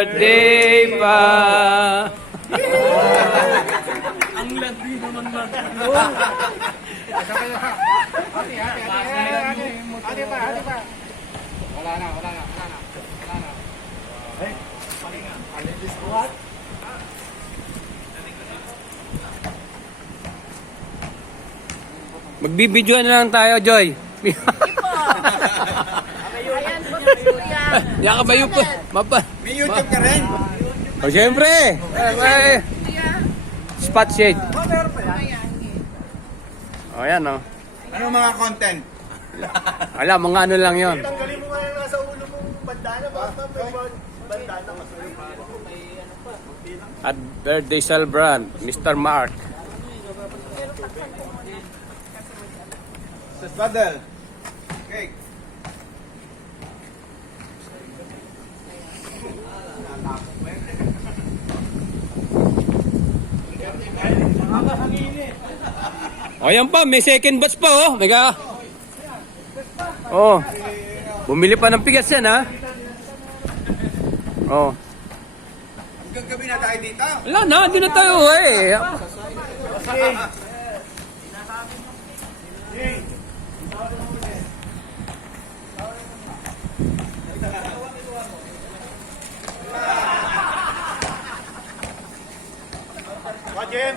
birthday pa. Ang landi naman man. Ate pa. Wala na. What? Magbibidyoan na lang tayo, Joy. Ayan po si Kuya. Yakabayo po. May YouTube ka rin? O, siyempre. Spot shade. O, yan, o. Ano mga content? Wala, mga ano lang yon. Tanggalin mo nga yung nasa ulo mong bandana. Basta may bandana. At birthday celebrant, Mr. Mark. Badal. Cake. O, yan pa. May second batch pa, oh. Mega. Oh. Bumili pa ng pigas yan, ha? Oh. Hanggang gabi na tayo dito. Wala na, hindi na tayo, eh. Jim.